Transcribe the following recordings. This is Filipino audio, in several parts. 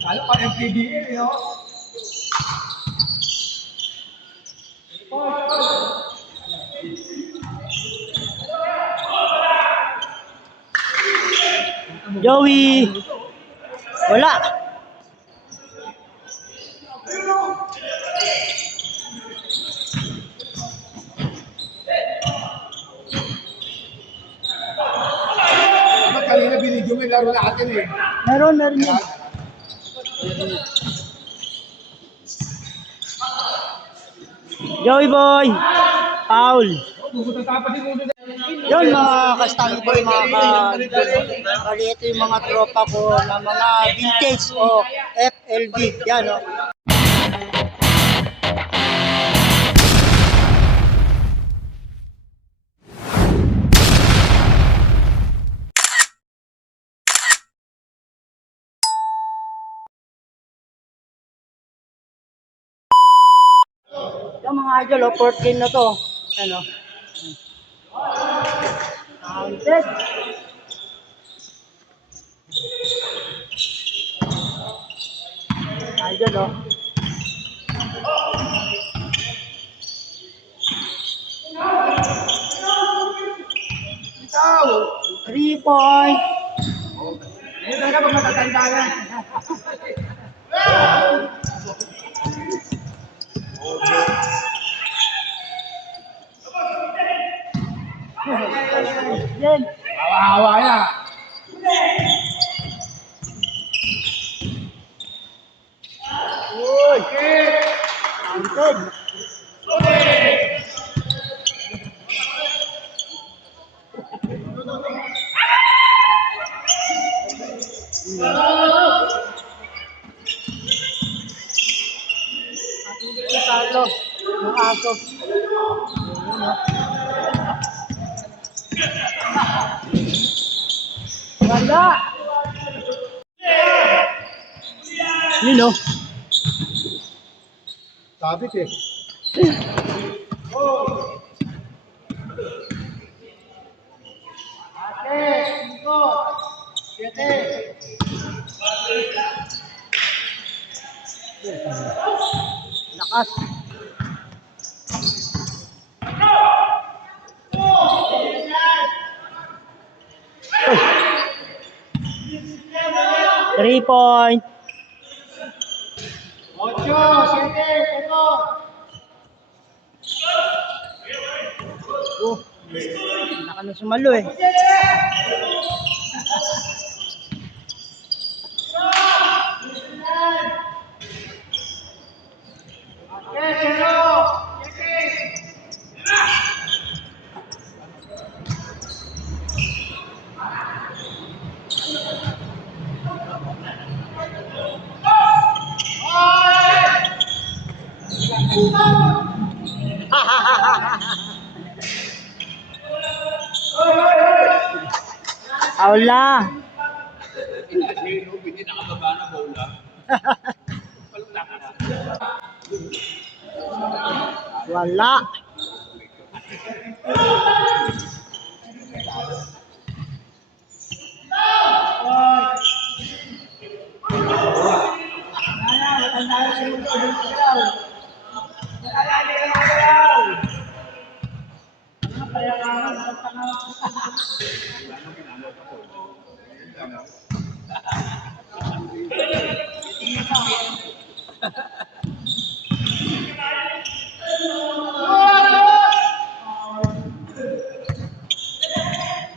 Lalo pa MPBL, no? Joey. Wala. Dapat kanina binidyo may laro natin eh. Meron yan. Joey boy. Foul. Yun mga ka-stand boy, mga bali ito yung mga tropa ko na mga vintage o FLB. Yan o. Yung mga idol, 14 na to. Ano? Counted. Idol, oh. Ikaw! 3 point. Ayun talaga pag matatanda yan. Yan. Hawa-hawa yan. Uy. Counted. Carlo, yung aso. Wala. Yun o. Sabit eh. Lakas. Three point. 8, 7, 8. Oh, naka na sumalo eh. Aula. Wala.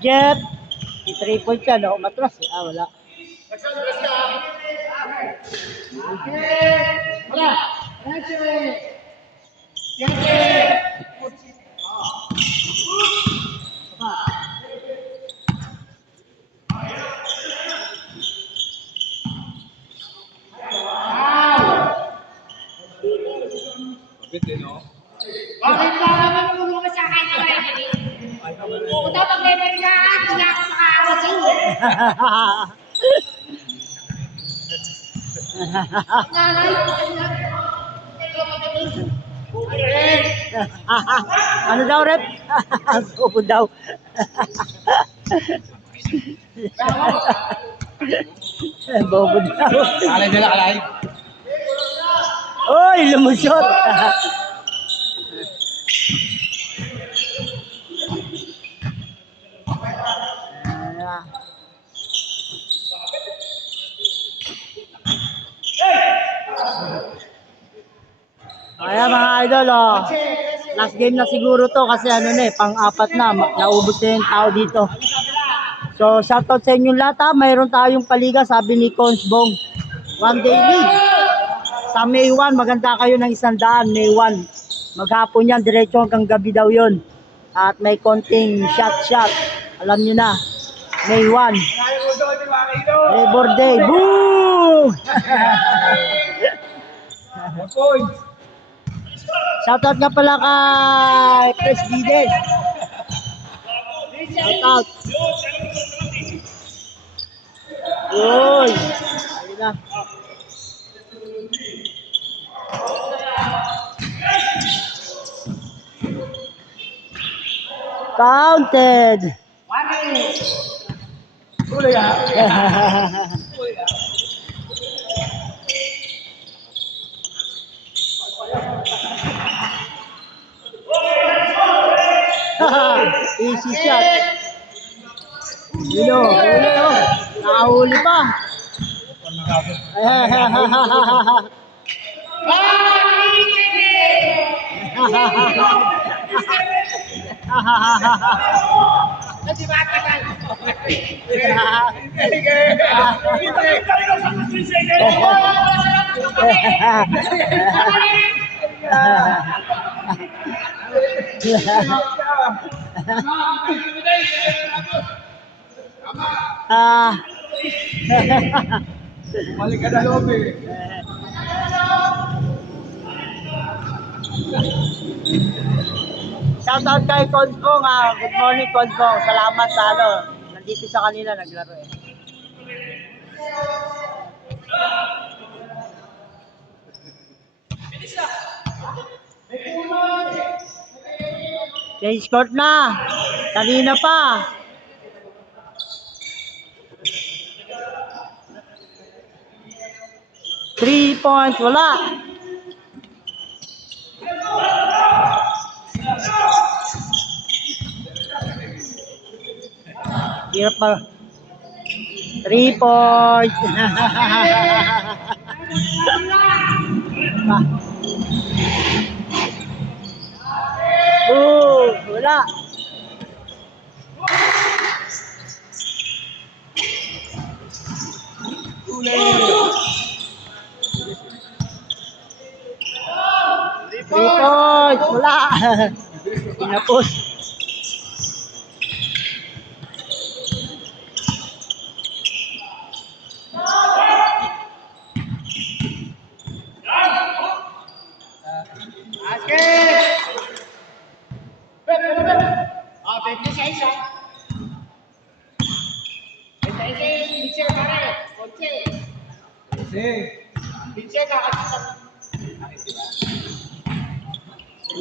Jeff, 3 points yan, no? Matras eh. Ah, wala. Sabit eh, no? Bakit ba naman lumulungan sa akin ko eh? Kung daw pag-memory na, hindi na ako makaawat sa iyo. Nanay, Ano daw, rep? Opo daw. Bobo daw. Alay nila, alay. Oy, lumusot. Kaya mga idol, oh. Last game na siguro to kasi ano na pang-apat na, naubos na yung tao dito. So, shoutout sa inyong lahat ha. Mayroon tayong paliga, sabi ni Consbong. 1 day league. Sa May 1, maganda kayo ng 100, May 1. Maghapon yan, diretso hanggang gabi daw yun. At may konting shot. Alam nyo na, May 1. Labor Day. Boo! Shoutout nga pala kay Press Biden. Shoutout. Uy. Ayun na. Counted. Tuloy ah. Easy shot. Yun o. Nakahuli pa. Balik ka na loob eh. Shoutout kay Consbong. Good morning, Consbong. Salamat sa ano. Nandito sa kanila naglaro eh. Change court na. Kanina pa. Three points. Wala. Hirap pa. 3 points. Wala. Three points. Wala. Tinapos.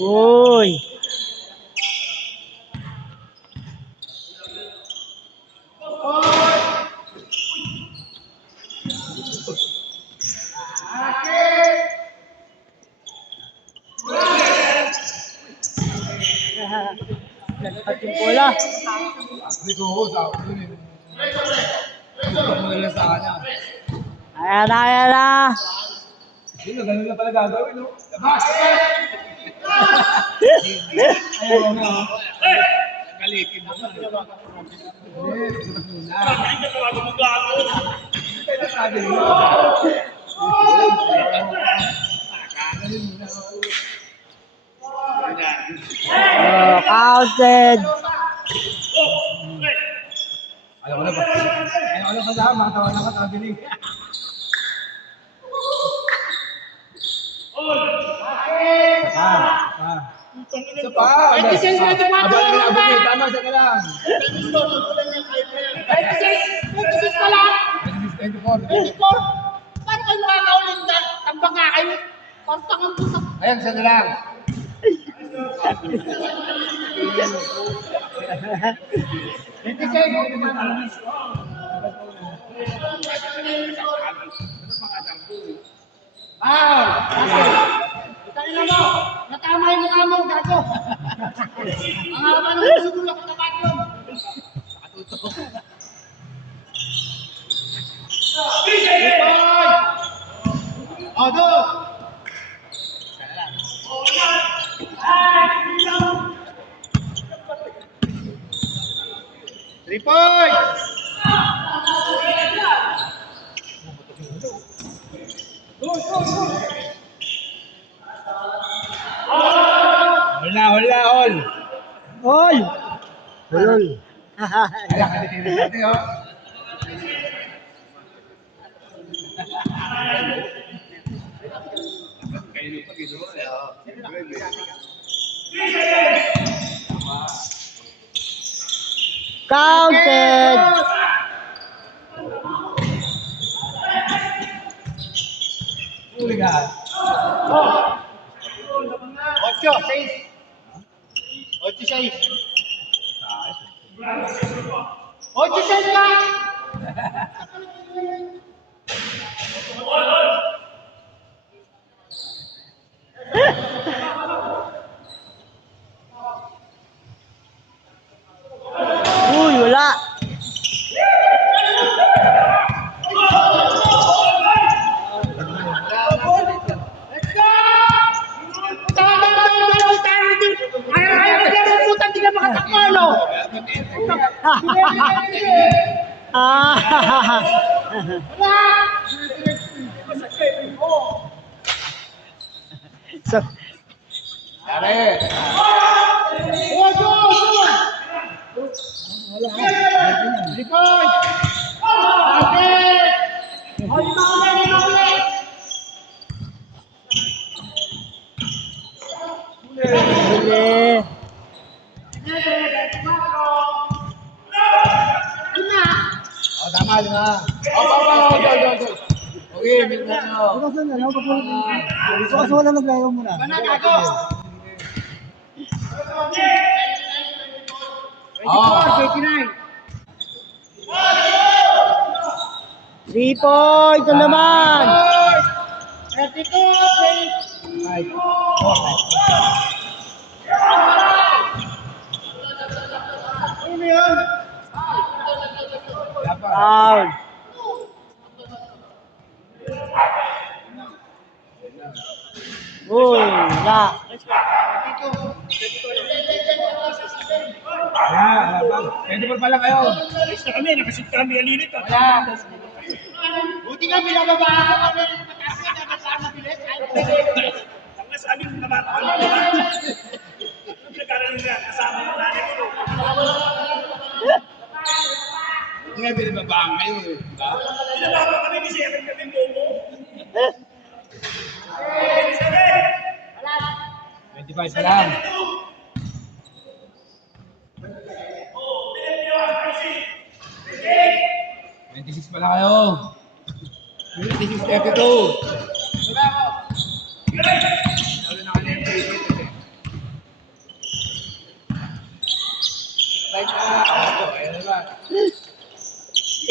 Uy. Nagpating bola. Hindi ko ho, sa ako yun eh. Gusto mo nila sa kanya. Ayan na. Yun na, ganun na pala gagawin, no? Labas! Ayaw na. Nagalikin mo. Hindi, labas muna. Hindi sabi mo. Counted. Ayaw ko na ba? Ayaw ko na ba sa matawa na katabiling. Isa pa. Tama siya ka lang. 26 pa lang. 24. 24. Paano kayo makakaulit? Tambang nga kayo. Partangan po sa... Ayan, siya na lang. Utangin na mo! Natama yung mukha mo, gago! Ang haba ng puso mo, nakatapat yun! Doon! 3 points! Wala, all. Ol! Ol! Kaya ka nitinin natin, oh. Counted! Huli ka. 8-6 ka! Uy, wala! Let's go! Ayaw na putan, di na makatakbo, no? Ah! So, Yari. Likod! huli. Tama, 5. Go. Okay, meet na nyo. Kasi wala naglayo muna. Oh. 3 points na naman! Foul. Uy, wala. Pwede pa pala kayo. Buti nga, binababa ako kami ng mataas na nabasa mabilis. Hindi nga binababaan kayo. Diba? 25 na lang. $26 pala kayo. 26-32.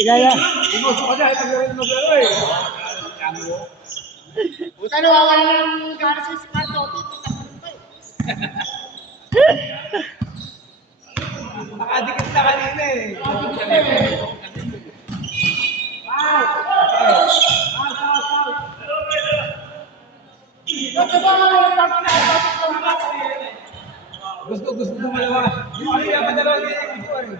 Ilaya. Gusto ko dahil maglaro eh. Buta nawawala ng gana sa smart auto. Nakadikit na kanina eh. Gusto dumalawa. Ano yung padalawa niya yung gusto eh.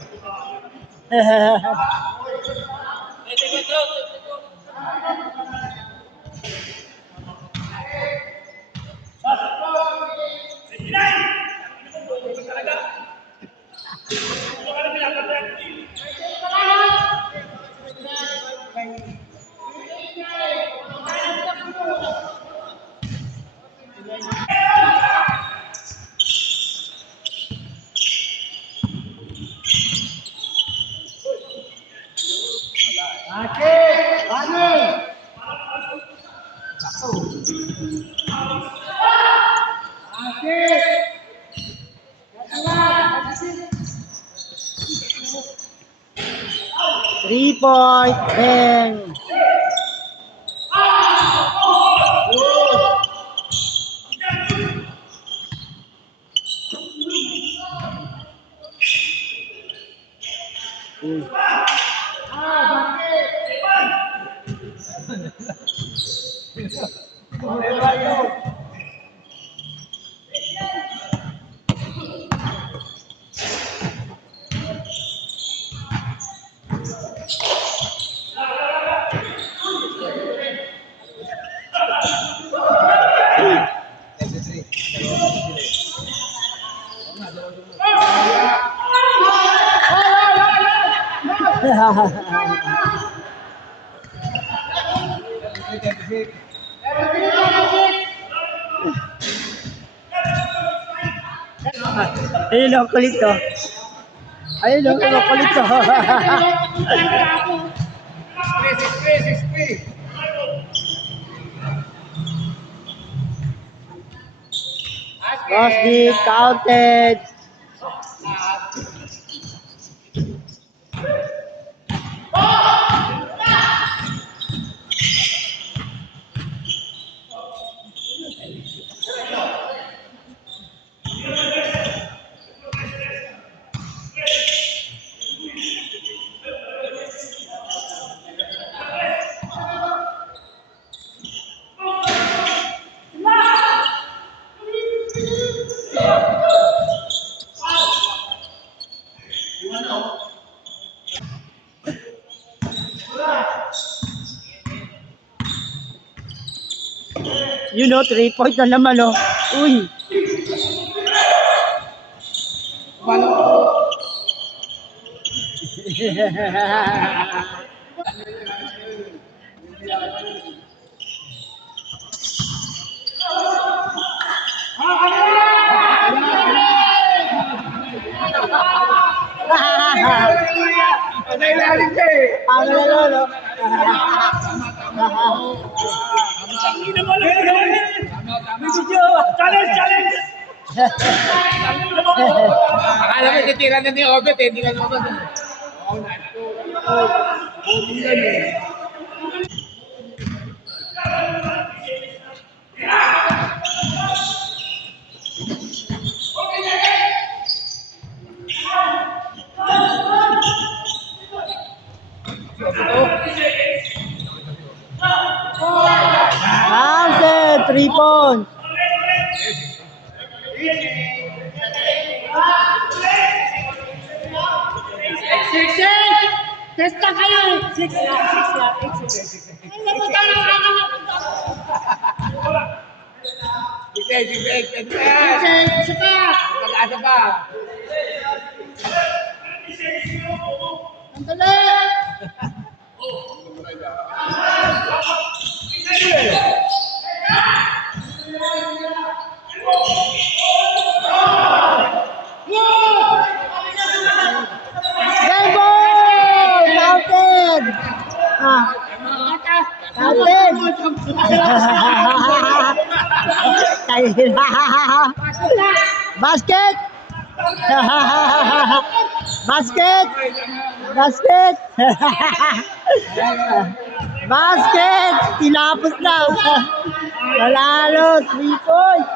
3-point. And ayun ang kulit to. Ayun ang kulit to. Basket counted. You know, 3-point na naman, oh. Uy. Ano na lolo? Challenge! Akala mo titira na ni Obet eh, hindi ka naman. Counted, 3 points. Test lang kayo. 6 lang. Ano po tayo ng ano? Sige. Isa pa. Mag-asa pa. Ang dali. Game ball! Counted! Counted! Basket! Basket! Basket! Basket! Tinapos na! Nanalo! 3 points!